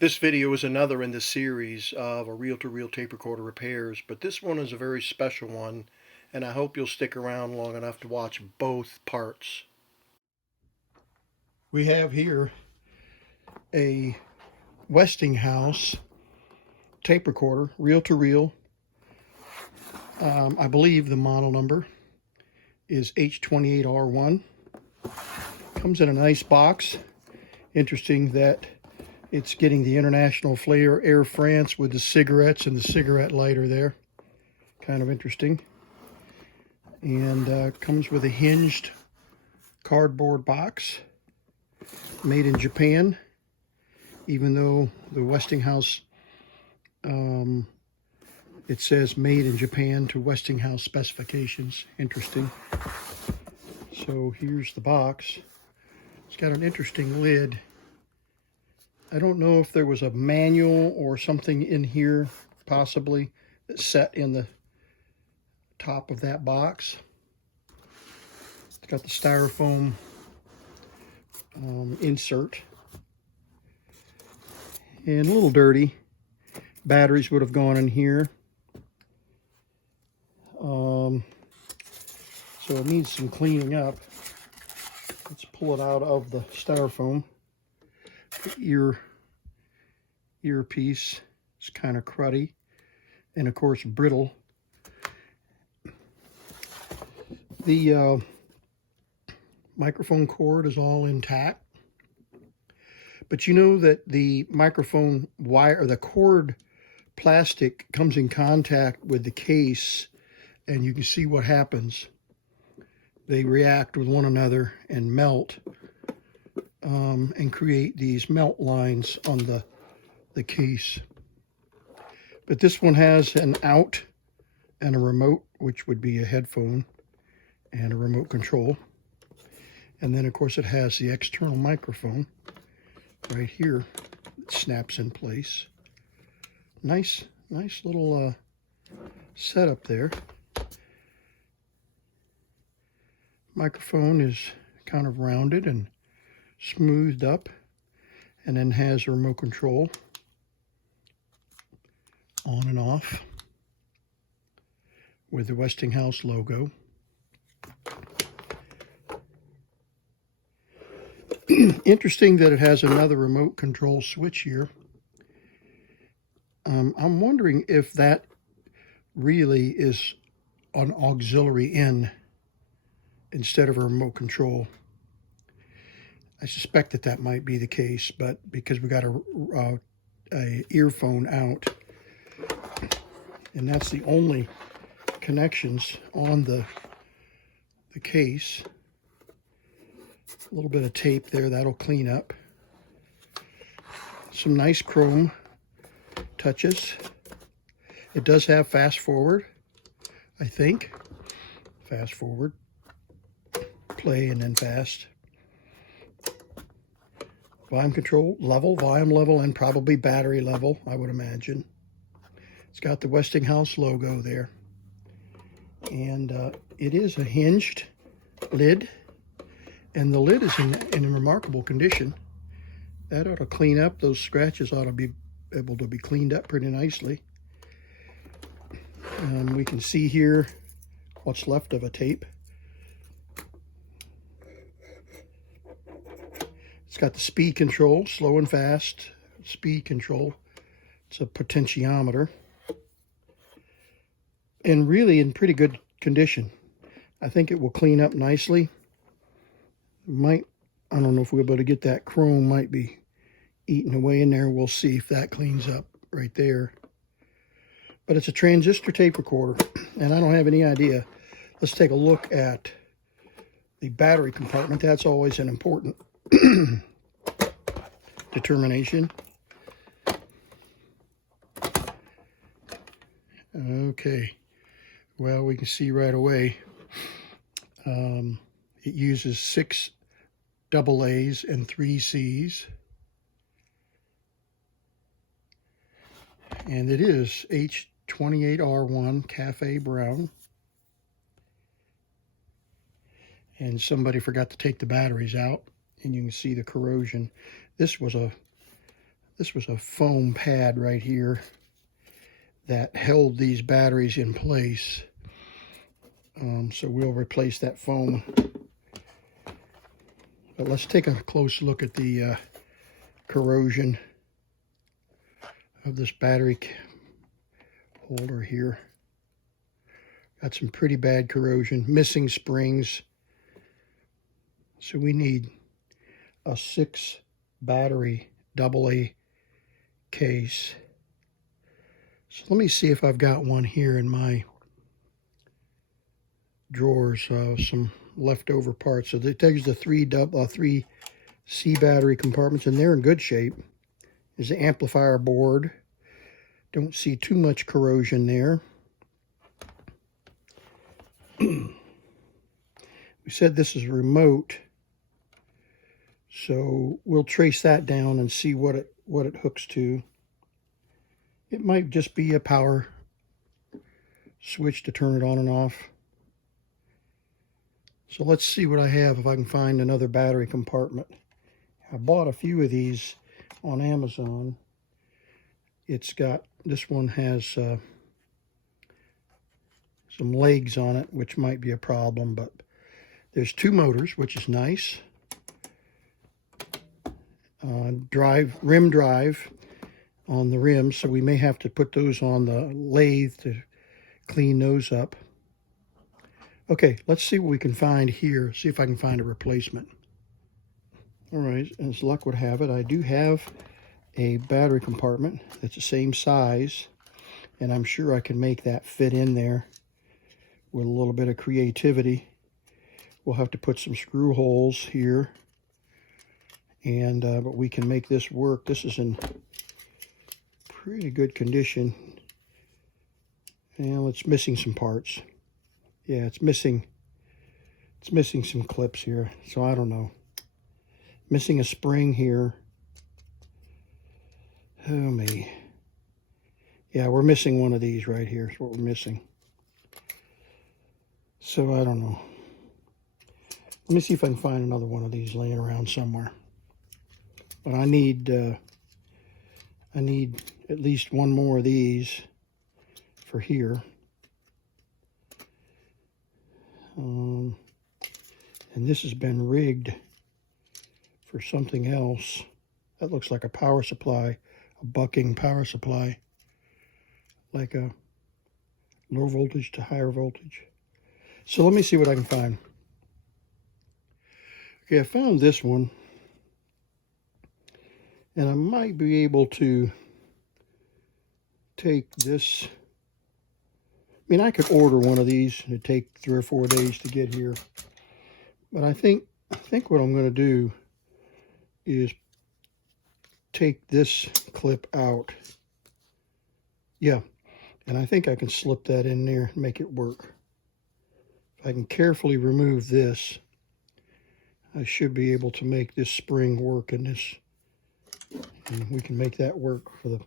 This video is another in the series of a reel-to-reel tape recorder repairs, but this one is a very special one, and I hope you'll stick around long enough to watch both parts. We have here a Westinghouse tape recorder, reel-to-reel. I believe the model number is H28R1. Comes in a nice box. Interesting that it's getting the International Flair Air France with the cigarettes and the cigarette lighter there. Kind of interesting. And comes with a hinged cardboard box. Made in Japan. Even though the Westinghouse, it says made in Japan to Westinghouse specifications. Interesting. So here's the box. It's got an interesting lid. I don't know if there was a manual or something in here, possibly, that's set in the top of that box. It's got the styrofoam insert. And a little dirty. Batteries would have gone in here. So it needs some cleaning up. Let's pull it out of the styrofoam. The earpiece is kind of cruddy and of course brittle. The microphone cord is all intact, but you know that the microphone wire or the cord plastic comes in contact with the case, and you can see what happens. They react with one another and melt, and create these melt lines on the case. But this one has an out and a remote, which would be a headphone, and a remote control. And then of course it has the external microphone right here that snaps in place. Nice little setup there. Microphone is kind of rounded and smoothed up, and then has a remote control on and off with the Westinghouse logo. Interesting that it has another remote control switch here. I'm wondering if that really is an auxiliary in instead of a remote control. I suspect that that might be the case, but because we got a earphone out, and that's the only connections on the case. A little bit of tape there, that'll clean up. Some nice chrome touches. It does have fast forward, I think. Fast forward, play, and then fast. Volume control, volume level, and probably battery level, I would imagine. It's got the Westinghouse logo there. And it is a hinged lid. And the lid is in remarkable condition. That ought to clean up. Those scratches ought to be able to be cleaned up pretty nicely. We can see here what's left of a tape. It's got the speed control, slow and fast speed control. It's a potentiometer. And really in pretty good condition. I think it will clean up nicely. I don't know if we'll be able to get that chrome, might be eating away in there. We'll see if that cleans up right there. But it's a transistor tape recorder, and I don't have any idea. Let's take a look at the battery compartment. That's always an important determination. Okay, well, we can see right away it uses 6 AA's and 3 C's. And it is H28R1 Cafe Brown. And somebody forgot to take the batteries out, and you can see the corrosion. This was this was a foam pad right here that held these batteries in place. So we'll replace that foam. But let's take a close look at the corrosion of this battery holder here. Got some pretty bad corrosion, missing springs. So we need a 6 battery AA case. So let me see if I've got one here in my drawers, some leftover parts. So that takes the 3 C battery compartments, and they're in good shape. There's the amplifier board. Don't see too much corrosion there. We said this is remote, so we'll trace that down and see what it hooks to. It might just be a power switch to turn it on and off. So let's see what I have, if I can find another battery compartment. I bought a few of these on Amazon. This one has some legs on it, which might be a problem, but there's 2 motors, which is nice. Rim drive on the rims, so we may have to put those on the lathe to clean those up. Okay, let's see what we can find here, see if I can find a replacement. All right, as luck would have it, I do have a battery compartment that's the same size, and I'm sure I can make that fit in there with a little bit of creativity. We'll have to put some screw holes here, and but we can make this work. This is in pretty good condition. And it's missing some parts. Yeah, it's missing some clips here, so I don't know. Missing a spring here. Oh me. Yeah, we're missing one of these right here. Is what we're missing. So I don't know. Let me see if I can find another one of these laying around somewhere. But I need at least one more of these for here. And this has been rigged for something else. That looks like a power supply, a bucking power supply, like a low voltage to higher voltage. So let me see what I can find. Okay, I found this one, and I might be able to take this. I mean, I could order one of these and it'd take 3 or 4 days to get here. But I think what I'm going to do is take this clip out. Yeah, and I think I can slip that in there and make it work. If I can carefully remove this, I should be able to make this spring work in this. And we can make that work for the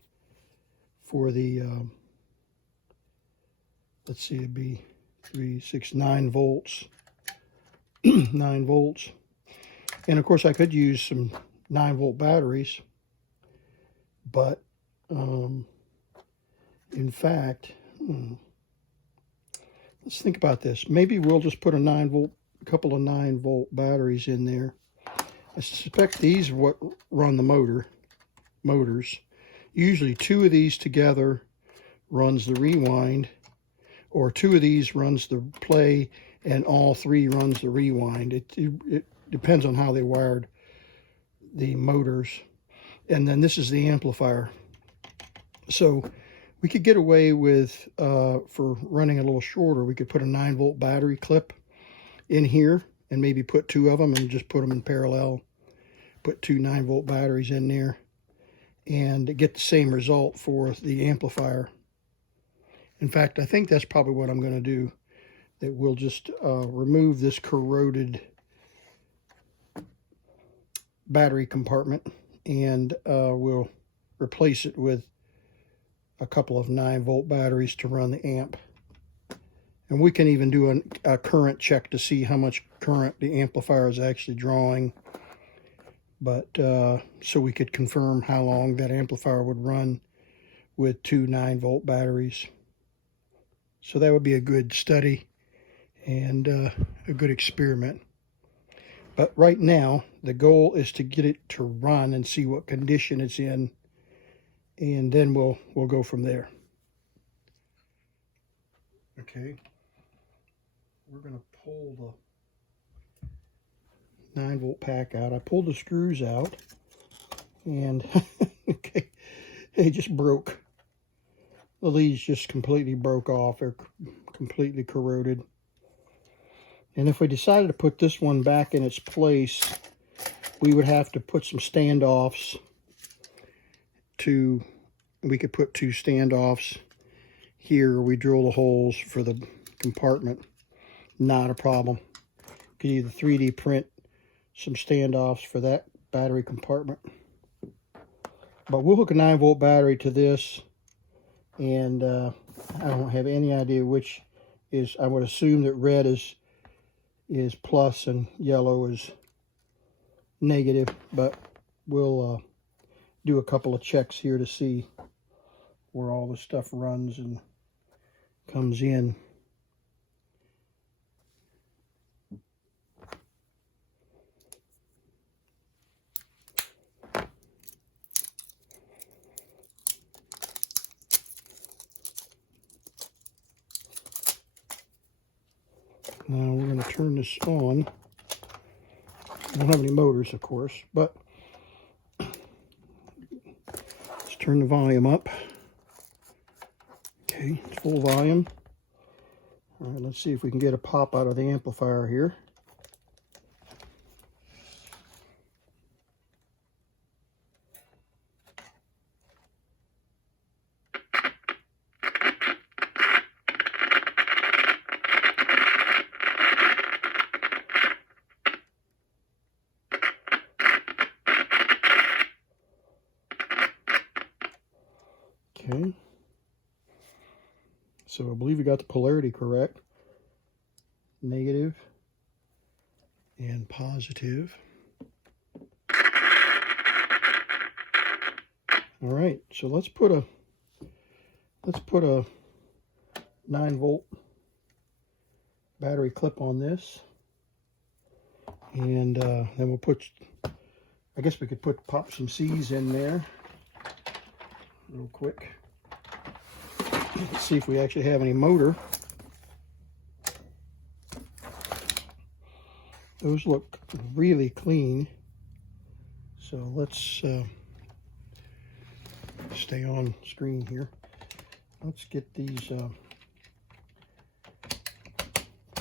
let's see, it'd be 3, 6, 9 volts. 9 volts. And of course I could use some 9-volt batteries, but in fact, let's think about this. Maybe we'll just put a couple of 9-volt batteries in there. I suspect these are what run the motors. Usually 2 of these together runs the rewind, or 2 of these runs the play, and all 3 runs the rewind. It depends on how they wired the motors. And then this is the amplifier. So we could get away with, for running a little shorter, we could put a 9-volt battery clip in here and maybe put 2 of them and just put them in parallel. Put 2 9-volt batteries in there and get the same result for the amplifier. In fact, I think that's probably what I'm going to do. That we'll just remove this corroded battery compartment, and we'll replace it with a couple of 9-volt batteries to run the amp. And we can even do a current check to see how much current the amplifier is actually drawing. but so we could confirm how long that amplifier would run with two 9-volt batteries. So that would be a good study and a good experiment. But right now, the goal is to get it to run and see what condition it's in, and then we'll go from there. Okay, we're going to pull the 9-volt pack out. I pulled the screws out, and okay, it just broke. The leads just completely broke off. They're completely corroded. And if we decided to put this one back in its place, we would have to put some standoffs we could put 2 standoffs here. We drill the holes for the compartment. Not a problem. Could either 3D print some standoffs for that battery compartment. But we'll hook a 9-volt battery to this, and I don't have any idea which is. I would assume that red is plus and yellow is negative, but we'll do a couple of checks here to see where all the stuff runs and comes in. Now we're going to turn this on. I don't have any motors, of course, but let's turn the volume up. Okay, it's full volume. All right, let's see if we can get a pop out of the amplifier here. Okay, so I believe we got the polarity correct. Negative and positive. All right, so let's put a 9-volt battery clip on this, and then we'll put. I guess we could pop some C's in there real quick. Let's see if we actually have any motor. Those look really clean. So let's stay on screen here. Let's get these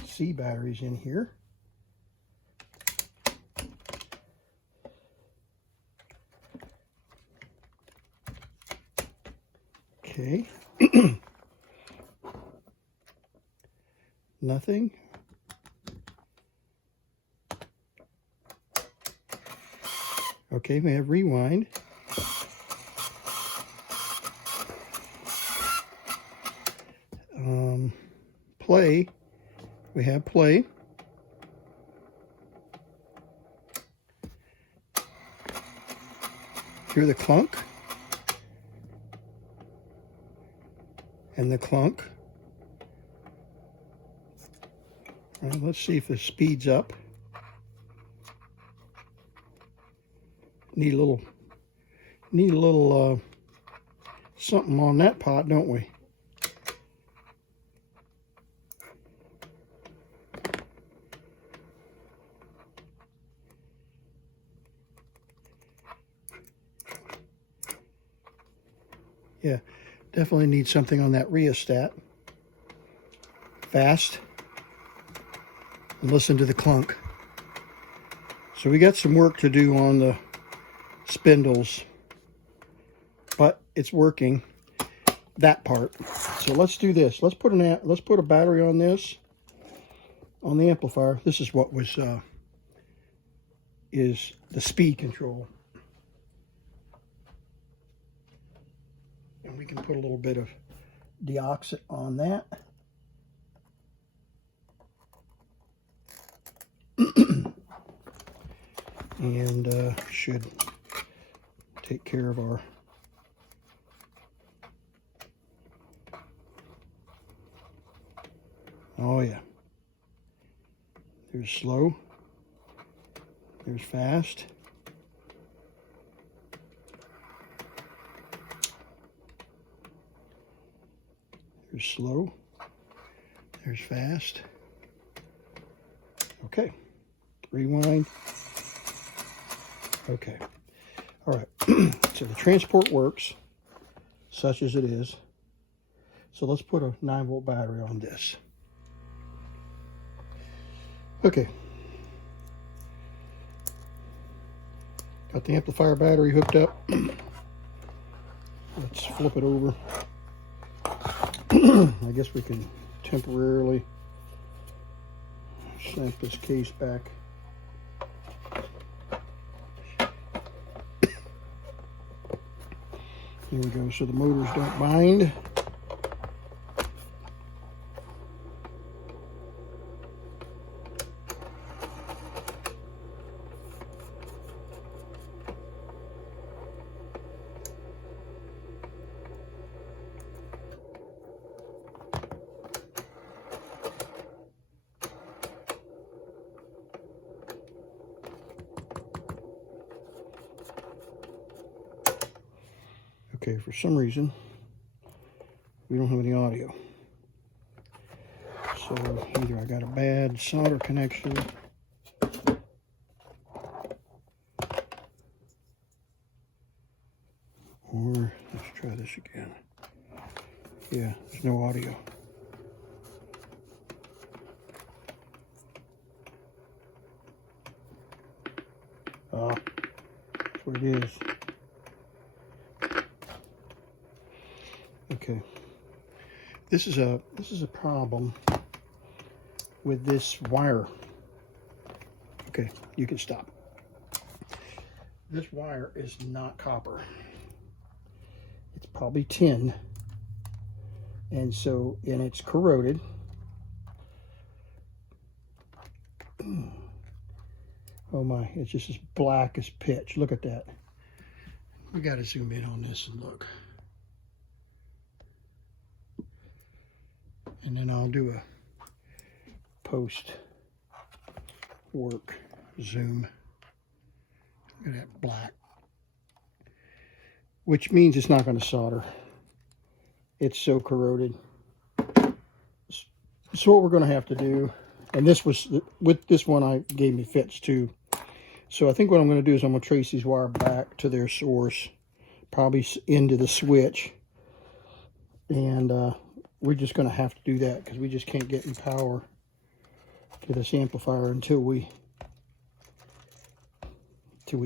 C batteries in here. Okay. Nothing. Okay, we have rewind. Play. We have play. Hear the clunk. And the clunk. All right, let's see if this speeds up. Need a little something on that pot, don't we? Yeah, definitely need something on that rheostat. Fast. And listen to the clunk. So we got some work to do on the spindles, but it's working, that part. So let's do this. Let's put a battery on this, on the amplifier. This is what was is the speed control. And we can put a little bit of deoxit on that. and should take care of our oh yeah. There's slow, there's fast. There's slow, there's fast. Okay, rewind. Okay, all right. So the transport works, such as it is. So let's put a 9-volt battery on this. Okay. Got the amplifier battery hooked up. Let's flip it over. I guess we can temporarily snap this case back. Here we go, so the motors don't bind. Okay, for some reason, we don't have any audio. So either I got a bad solder connection, or let's try this again. Yeah, there's no audio. That's what it is. Okay, this is a problem with this wire. Okay, you can stop. This wire is not copper. It's probably tin, and it's corroded. Oh my, it's just as black as pitch. Look at that. We got to zoom in on this and look. And then I'll do a post work zoom. Look at that black. Which means it's not going to solder. It's so corroded. So what we're going to have to do, and this was, with this one I gave me fits too. So I think what I'm going to do is I'm going to trace these wires back to their source, probably into the switch. And we're just going to have to do that because we just can't get any power to this amplifier until we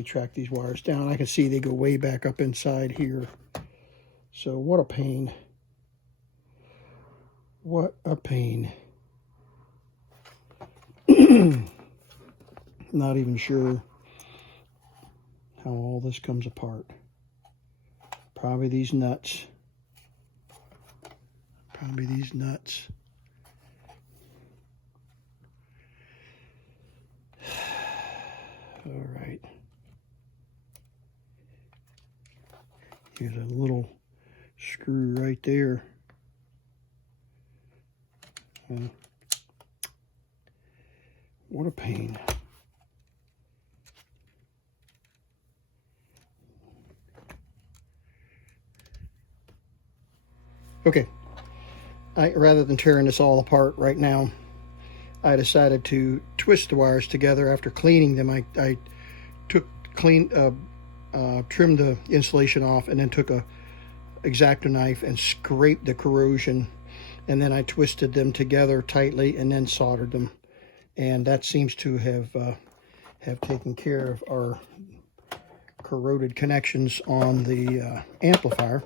track these wires down. I can see they go way back up inside here. So what a pain. What a pain. Not even sure how all this comes apart. Probably these nuts. Probably these nuts. All right. Here's a little screw right there. What a pain. Okay. Rather than tearing this all apart right now, I decided to twist the wires together. After cleaning them, I trimmed the insulation off, and then took a X-Acto knife and scraped the corrosion, and then I twisted them together tightly and then soldered them, and that seems to have taken care of our corroded connections on the amplifier.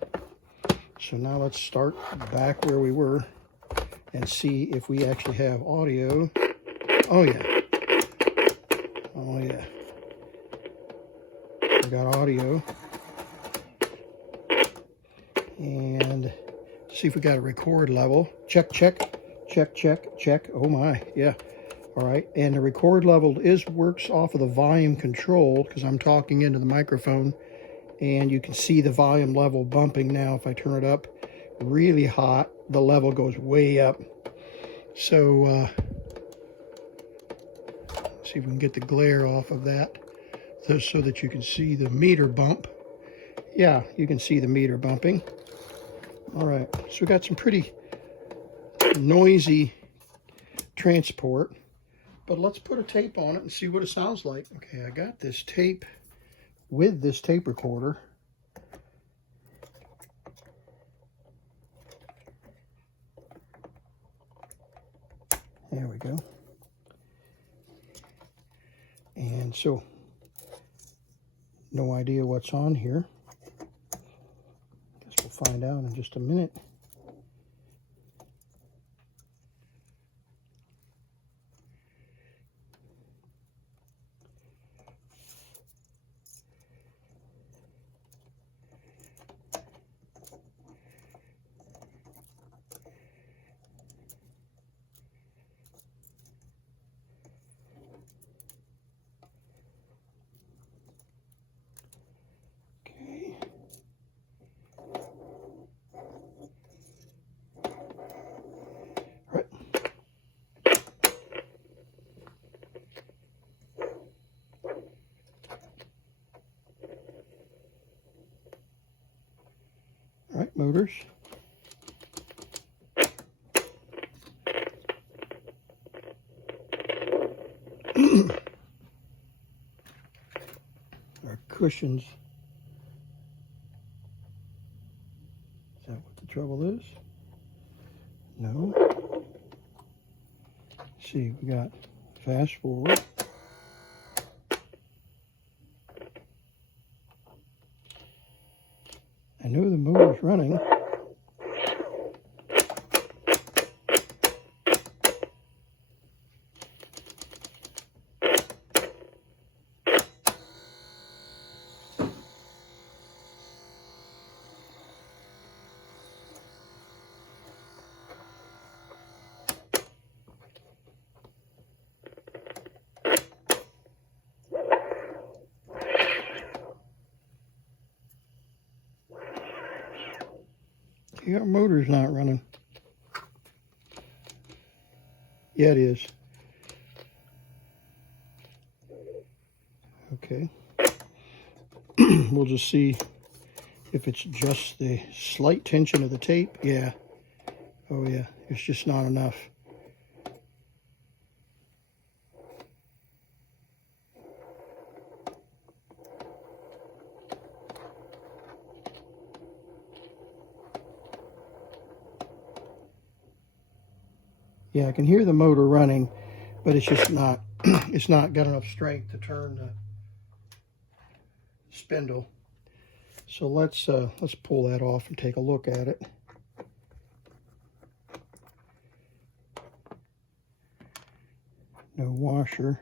So now let's start back where we were and see if we actually have audio. Oh yeah. Oh yeah. We got audio. And see if we got a record level. Check, check, check, check, check. Oh my, yeah. All right, and the record level works off of the volume control because I'm talking into the microphone, and you can see the volume level bumping now. If I turn it up really hot, the level goes way up. So see if we can get the glare off of that so that you can see the meter bump. Yeah, you can see the meter bumping. All right, so we got some pretty noisy transport, but let's put a tape on it and see what it sounds like. Okay, I got this tape with this tape recorder. There we go. And so, no idea what's on here. Guess we'll find out in just a minute. All right, motors. Our cushions. Is that what the trouble is? No. Let's see, we got fast forward. I know the motor's running. Our motor's not running. Yeah, it is. Okay. We'll just see if it's just the slight tension of the tape. Yeah. Oh, yeah. It's just not enough. Yeah, I can hear the motor running, but it's just not, it's not got enough strength to turn the spindle. So let's pull that off and take a look at it. No washer.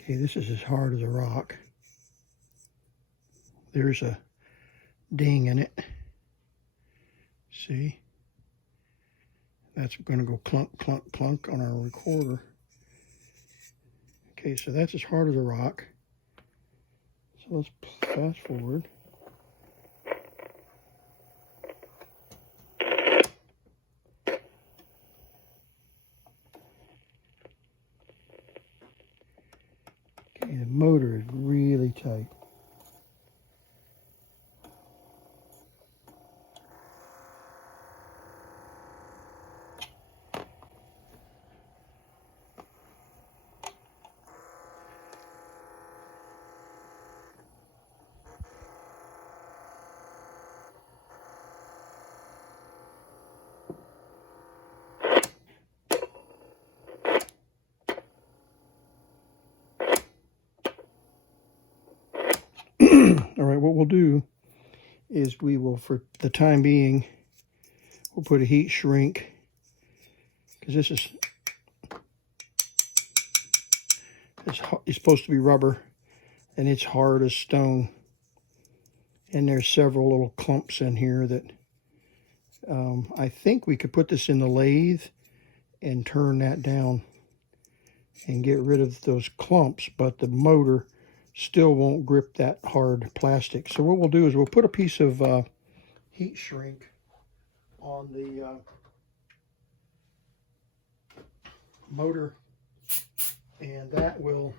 Okay, this is as hard as a rock. There's a ding in it. See? That's going to go clunk, clunk, clunk on our recorder. Okay, so that's as hard as a rock. So let's fast forward. Okay, the motor is really tight. All right, what we'll do is we will, for the time being, we'll put a heat shrink, because this is it's supposed to be rubber, and it's hard as stone. And there's several little clumps in here that I think we could put this in the lathe and turn that down and get rid of those clumps, but the motor still won't grip that hard plastic. So what we'll do is we'll put a piece of heat shrink on the motor, and that will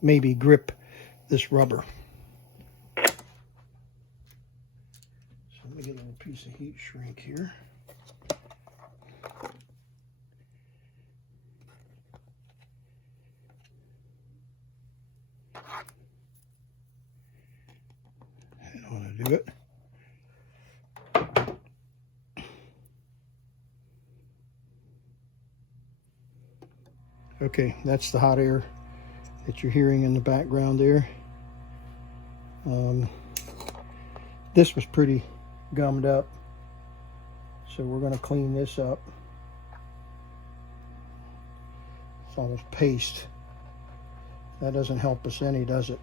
maybe grip this rubber. So let me get a little piece of heat shrink here. I don't want to do it. Okay, that's the hot air that you're hearing in the background there. This was pretty gummed up, so we're going to clean this up. It's almost paste. That doesn't help us any, does it?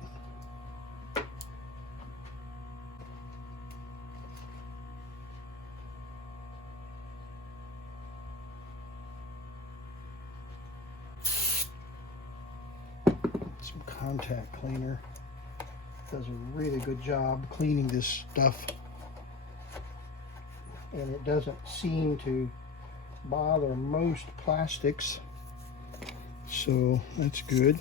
Some contact cleaner does a really good job cleaning this stuff, and it doesn't seem to bother most plastics, so that's good.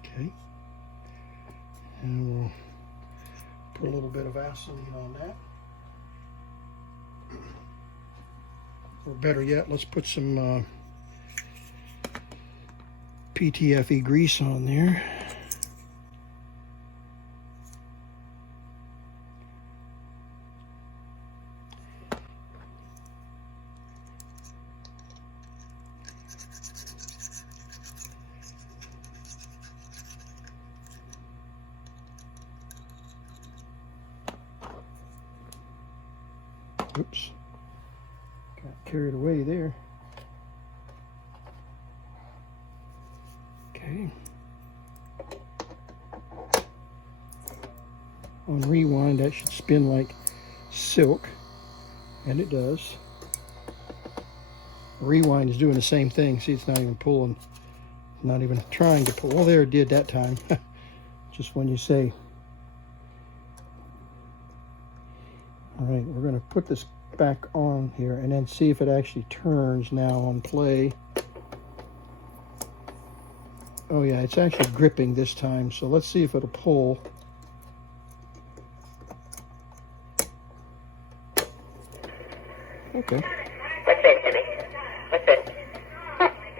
Okay, and we'll put a little bit of Vaseline on that. Or better yet, let's put some PTFE grease on there. Oops, got carried away there. Okay. On rewind, that should spin like silk, and it does. Rewind is doing the same thing. See, it's not even pulling, not even trying to pull. Well, there it did that time. Just when you say. All right, we're going to put this back on here and then see if it actually turns now on play. Oh yeah, it's actually gripping this time, so let's see if it'll pull. Okay. What's this, Jimmy? What's this?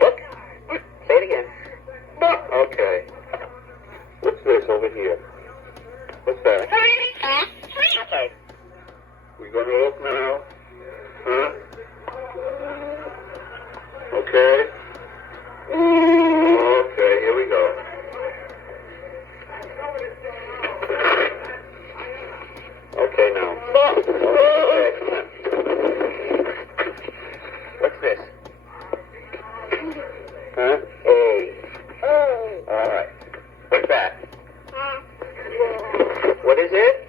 Look. Say it again. Okay. What's this over here? What's that? Okay. We gonna look now? Huh? Okay. Okay, here we go. Okay, now. Okay, come on. What's this? Huh? A. All right. What's that? What is it?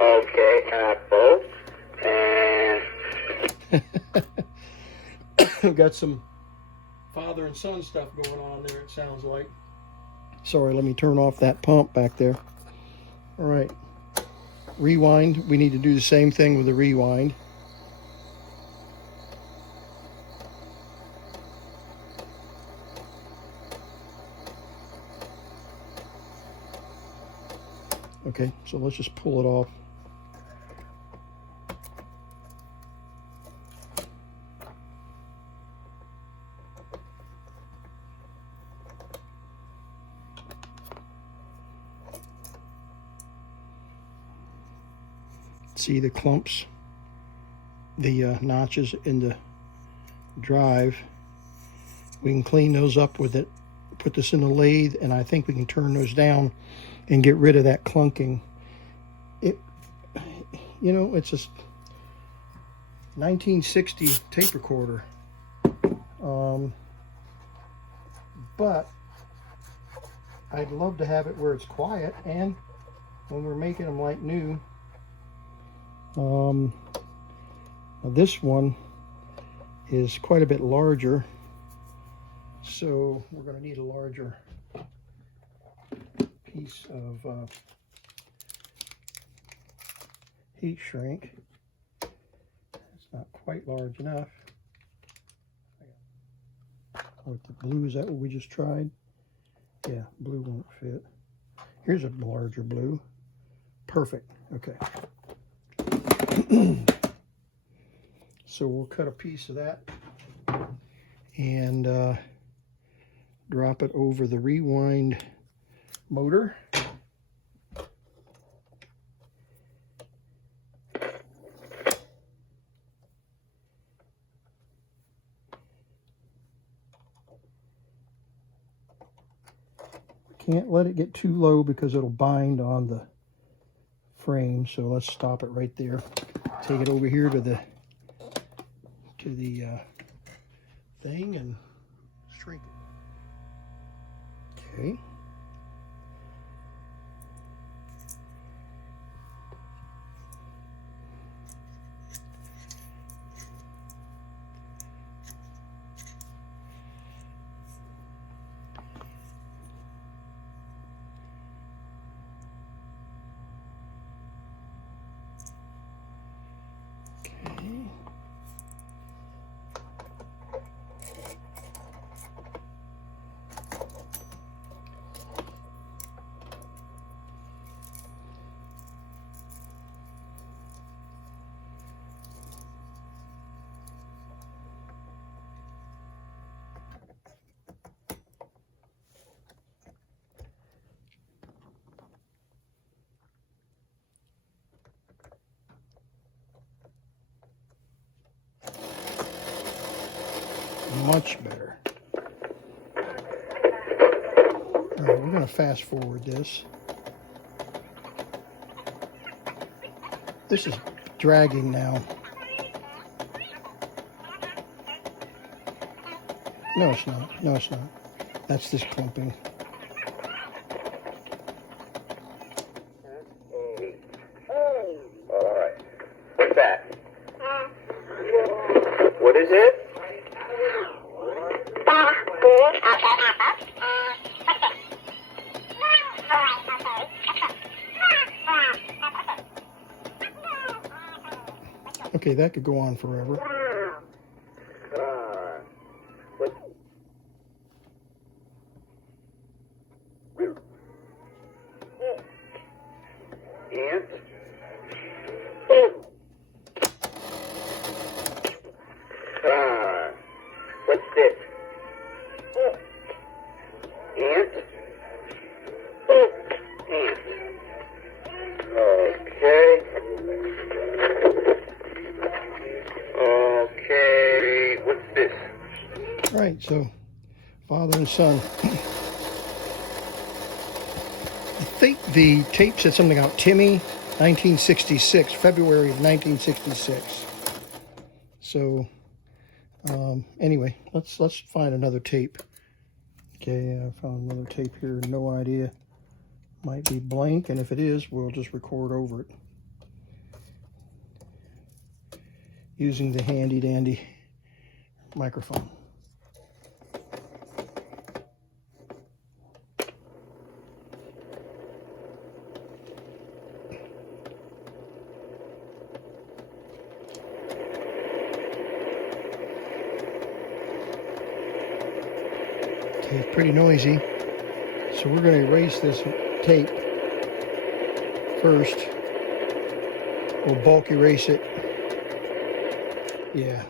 Okay, apple. And Got some father and son stuff going on there, it sounds like. Sorry, let me turn off that pump back there. All right. Rewind. We need to do the same thing with the rewind. Okay, so let's just pull it off. See the clumps, the notches in the drive. We can clean those up with it, put this in the lathe, and I think we can turn those down and get rid of that clunking. You know, it's a 1960 tape recorder. But I'd love to have it where it's quiet, and when we're making them like new. This one is quite a bit larger, so we're going to need a larger piece of heat shrink. It's not quite large enough. With the blue, is that what we just tried? Yeah, blue won't fit. Here's a larger blue. Perfect. Okay. So we'll cut a piece of that and drop it over the rewind motor. Can't let it get too low because it'll bind on the frame, so let's stop it right there. Take it over here to the thing and shrink it. Okay. Much better. All right, we're going to fast forward this. This is dragging now. No, it's not. No, it's not. That's this clumping. All right. What's that? What is it? Okay, that could go on forever. What? Ant? What's this? Ant? Ant. Okay. Okay, what's this? All right, so father and son. I think the tape said something about Timmy, 1966, February of 1966. So anyway, let's find another tape. Okay, I found another tape here. No idea. Might be blank, and if it is, we'll just record over it using the handy dandy microphone. Okay, it's pretty noisy, so we're going to erase this tape first. We'll bulk erase it. Yeah.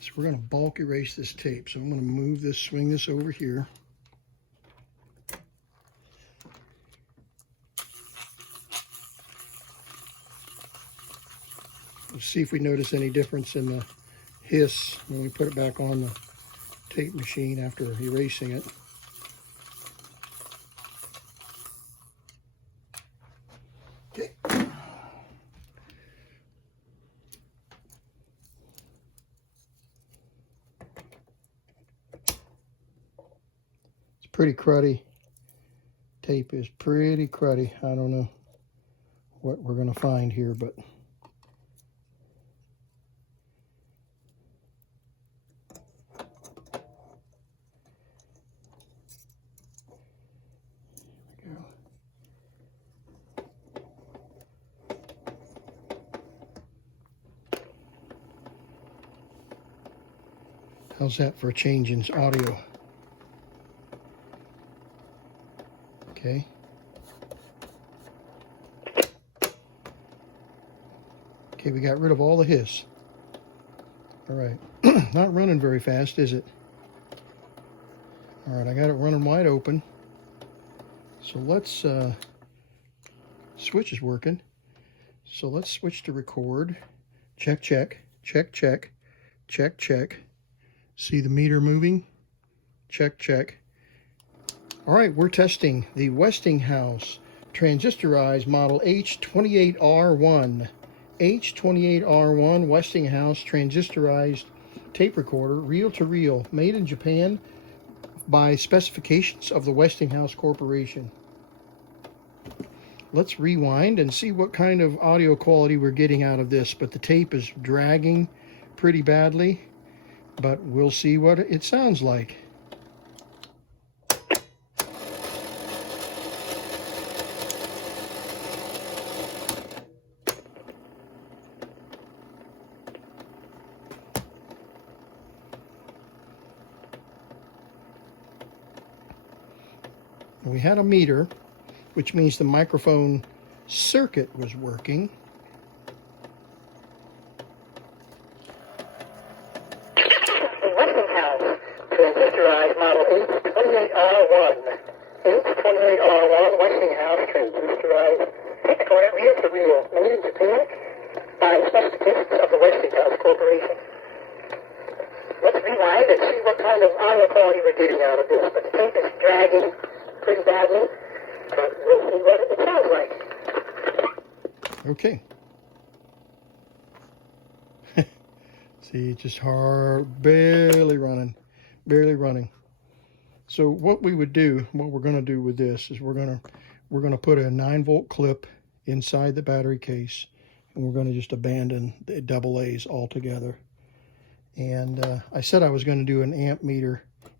So we're going to bulk erase this tape. So I'm going to move this, swing this over here. see if we notice any difference in the hiss when we put it back on the tape machine after erasing it. Okay. It's pretty cruddy. Tape is pretty cruddy. I don't know what we're going to find here, but how's that for a change in audio? Okay. Okay, we got rid of all the hiss. All right. Not running very fast, is it? All right, I got it running wide open. So let's, switch is working. So let's switch to record. Check, check, check, check, check, check. See the meter moving? Check, check. All right, we're testing the Westinghouse transistorized model H28R1. H28R1 Westinghouse transistorized tape recorder, reel-to-reel, made in Japan by specifications of the Westinghouse Corporation. Let's rewind and see what kind of audio quality we're getting out of this, but the tape is dragging pretty badly, but we'll see what it sounds like. We had a meter, which means the microphone circuit was working. The Westinghouse transistorized model H28R1. H28R1 Westinghouse transistorized tape recorder, reel-to-reel, made in Japan by specifications of the Westinghouse Corporation. Let's rewind and see what kind of audio quality we're getting out of this. But the tape is dragging pretty badly, but we'll see what it sounds like. Okay. See, just hard, barely running. So what we would do, what we're going to do with this is we're going to put a 9-volt clip inside the battery case, and we're going to just abandon the AA altogether. And I said I was going to do an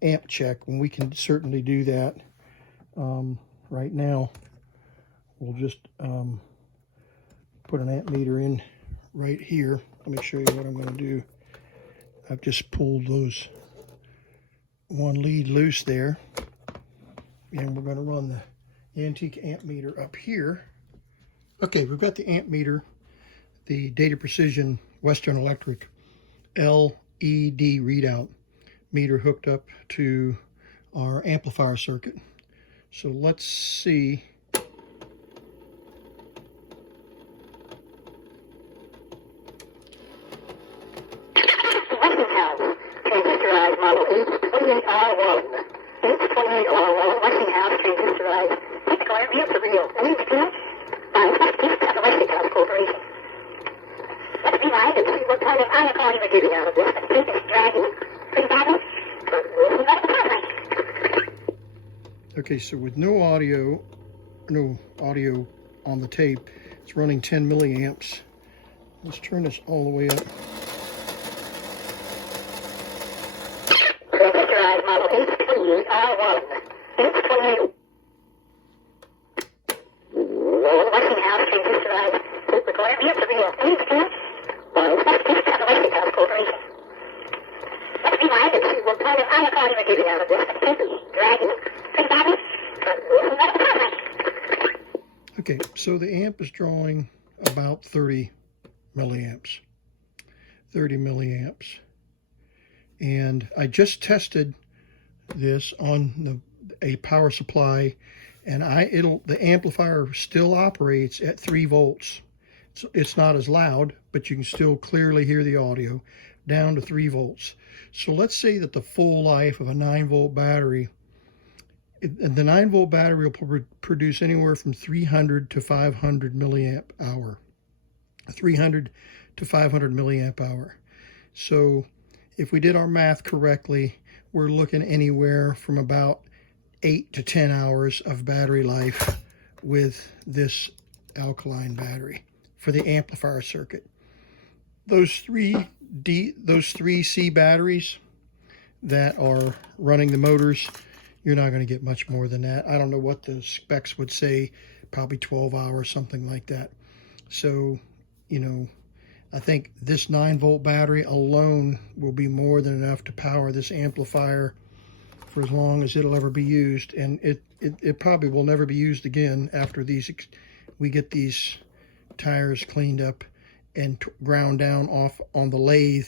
amp check, and we can certainly do that. Right now, we'll just put an amp meter in right here. Let me show you what I'm going to do. I've just pulled those one lead loose there, and we're going to run the antique amp meter up here. Okay, we've got the amp meter, the Data Precision Western Electric LED readout meter hooked up to our amplifier circuit. So let's see. Westinghouse transistorized model H28R1. H28R1 Westinghouse transistorized tape recorder, reel-to-reel, made in Japan by specifications of the Westinghouse Corporation. Let's rewind and see what kind of audio quality we're getting out of this. The tape is dragging pretty badly, but we'll see what it sounds like. Okay, so with no audio on the tape, it's running 10 milliamps. Let's turn this all the way up. Transistorized model H28R1. H28. Westinghouse transistorized tape recorder, reel-to-reel, made in Japan by specifications of the Westinghouse Corporation. Let's rewind and see what kind of audio quality we're getting out of this. The tape is dragging pretty badly, but we'll see what it sounds like. Okay, so the amp is drawing about 30 milliamps. And I just tested this on a power supply, and the amplifier still operates at 3 volts. it's not as loud, but you can still clearly hear the audio, down to 3 volts. So let's say that the full life of a 9-volt battery, the 9-volt battery will produce anywhere from 300 to 500 milliamp hour. 300 to 500 milliamp hour. So if we did our math correctly, we're looking anywhere from about 8 to 10 hours of battery life with this alkaline battery for the amplifier circuit. Those three C batteries that are running the motors, you're not going to get much more than that. I don't know what the specs would say, probably 12 hours, something like that. So, you know, I think this 9-volt battery alone will be more than enough to power this amplifier for as long as it'll ever be used. And it probably will never be used again after we get these tires cleaned up and ground down off on the lathe.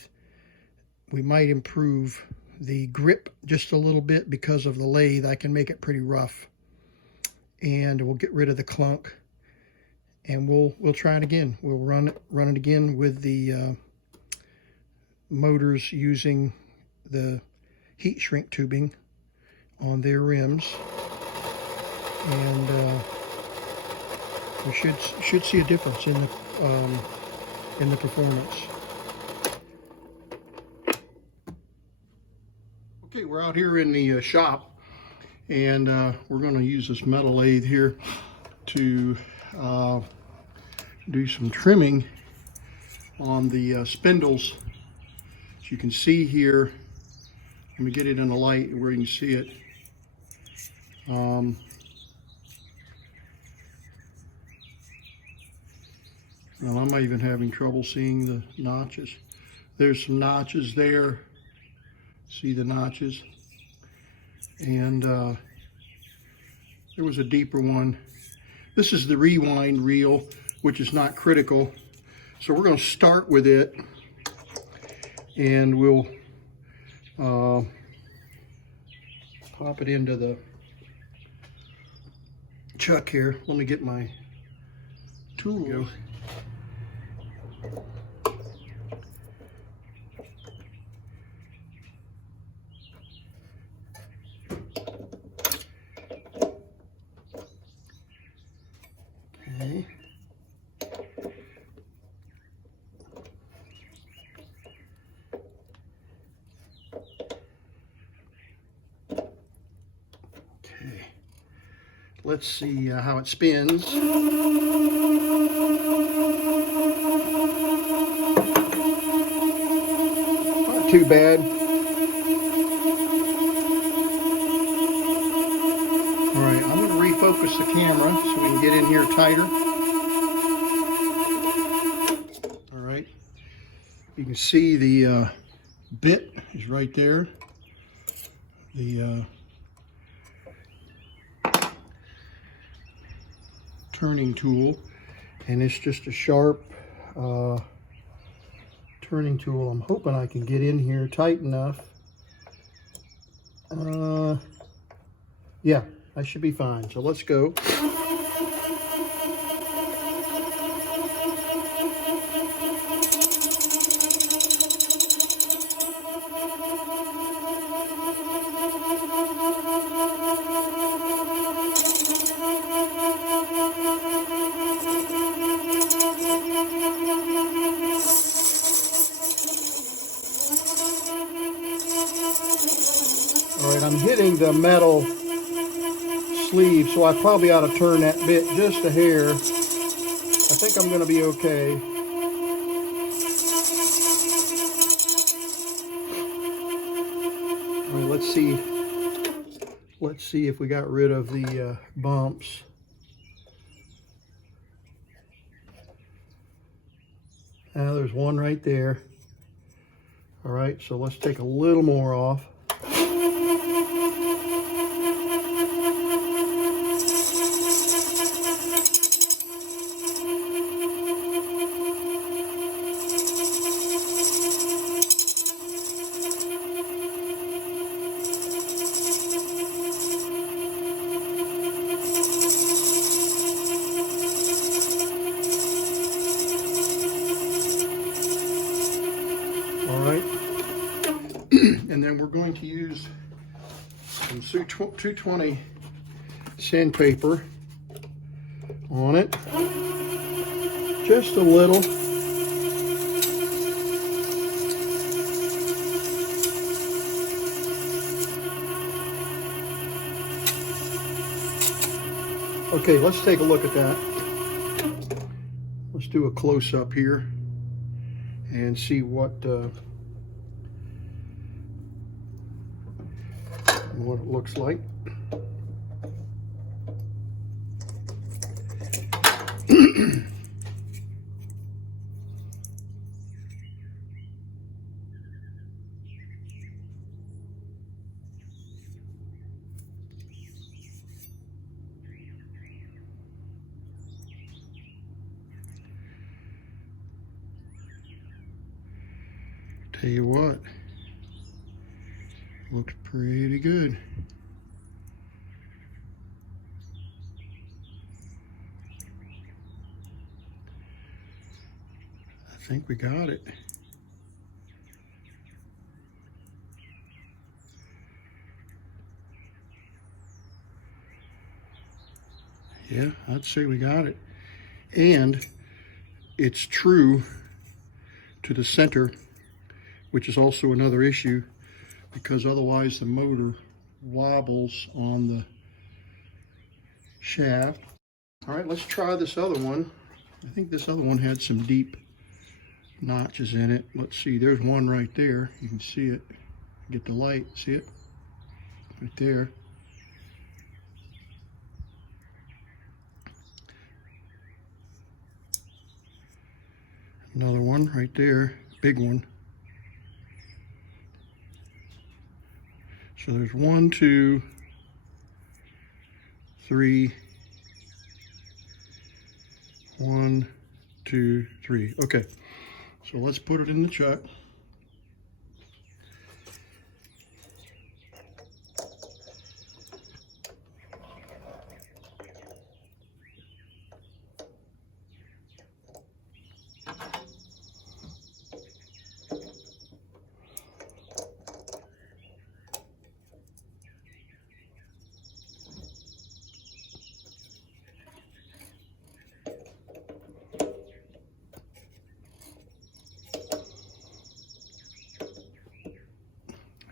We might improve the grip just a little bit because of the lathe. I can make it pretty rough, and we'll get rid of the clunk, and we'll try it again. We'll run it again with the motors using the heat shrink tubing on their rims, and we should see a difference in the performance. Okay, we're out here in the shop, and we're going to use this metal lathe here to do some trimming on the spindles. As you can see here, let me get it in the light where you can see it. Well, I'm even having trouble seeing the notches. There's some notches there. See the notches? And there was a deeper one. This is the rewind reel, which is not critical. So we're going to start with it, and we'll pop it into the chuck here. Let me get my tool. Okay. Let's see how it spins. Not too bad. All right, I'm going to refocus the camera so we can get in here tighter. All right, you can see the bit is right there. The turning tool, and it's just a sharp turning tool. I'm hoping I can get in here tight enough. Yeah, I should be fine. So let's go. All right, I'm hitting the metal sleeve, so I probably ought to turn that bit just a hair. I think I'm going to be okay. All right, let's see. Let's see if we got rid of the bumps. Now there's one right there. All right, so let's take a little more off. All right. And then we're going to use some 220 sandpaper on it. Just a little. Okay, let's take a look at that. Let's do a close-up here and see what it looks like. Tell you what, looks pretty good. I think we got it. Yeah, I'd say we got it. And it's true to the center, which is also another issue because otherwise the motor wobbles on the shaft. All right, let's try this other one. I think this other one had some deep notches in it. Let's see, there's one right there. You can see it. Get the light, see it? Right there. Another one right there, big one. So there's 1, 2, 3. 1, 2, 3. Okay, so let's put it in the chuck.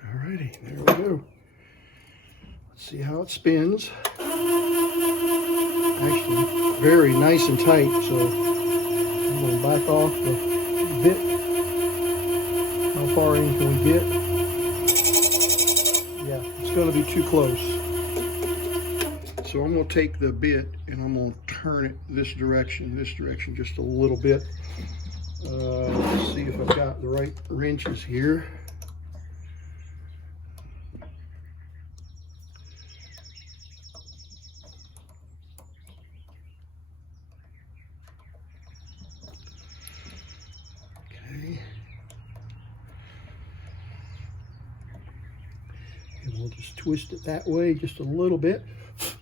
Alrighty, there we go. Let's see how it spins. Actually, very nice and tight, so I'm going to back off the bit. How far in can we get? Yeah, it's going to be too close. So I'm going to take the bit and I'm going to turn it this direction just a little bit. Let's see if I've got the right wrenches here. Okay. And we'll just twist it that way just a little bit. As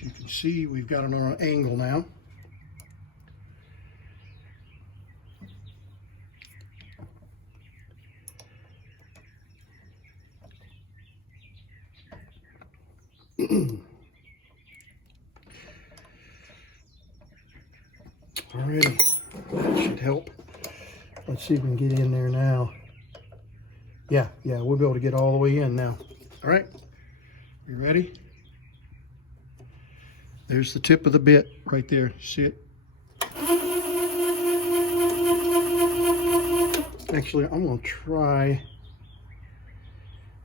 you can see, we've got it on an angle now. Alrighty, that should help. Let's see if we can get in there now. Yeah, we'll be able to get all the way in now. All right, you ready? There's the tip of the bit right there. See it? Actually, I'm going to try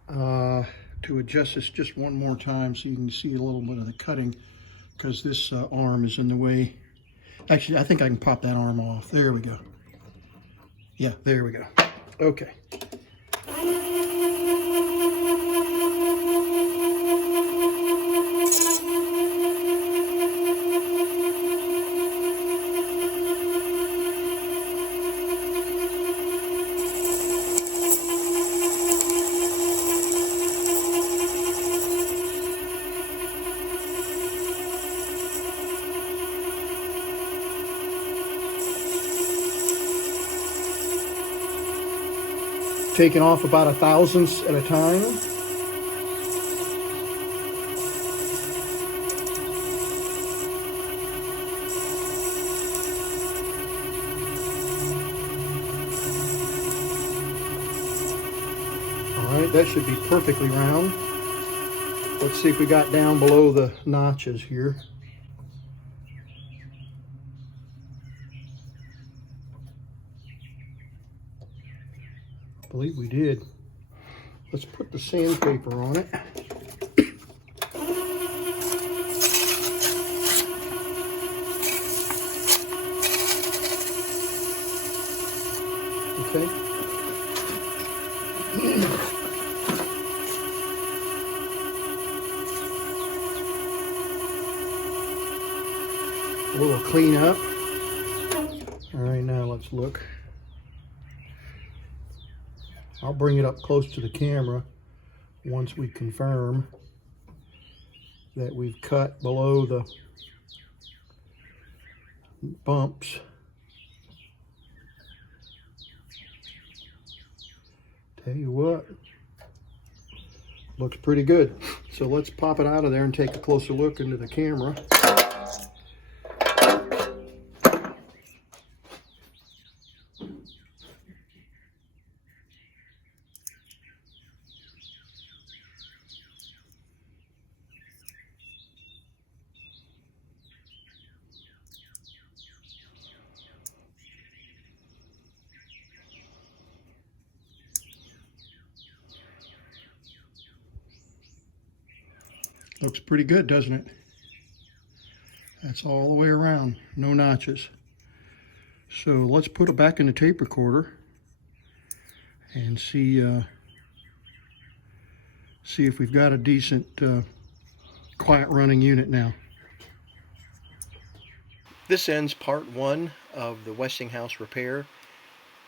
to adjust this just one more time so you can see a little bit of the cutting, because this arm is in the way. Actually, I think I can pop that arm off. There we go. Yeah, there we go. Okay. taking off about 1/1000th at a time. Alright, that should be perfectly round. Let's see if we got down below the notches here. I believe we did. Let's put the sandpaper on it. Okay. A little cleanup. All right, now let's look. I'll bring it up close to the camera once we confirm that we've cut below the bumps. Tell you what, looks pretty good. So let's pop it out of there and take a closer look into the camera. Looks pretty good, doesn't it? That's all the way around, no notches. So let's put it back in the tape recorder and see if we've got a decent quiet running unit now. This ends part 1 of the Westinghouse repair.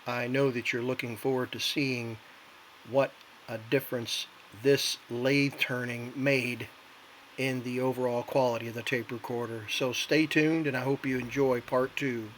I know that you're looking forward to seeing what a difference this lathe turning made in the overall quality of the tape recorder. So stay tuned, and I hope you enjoy part 2.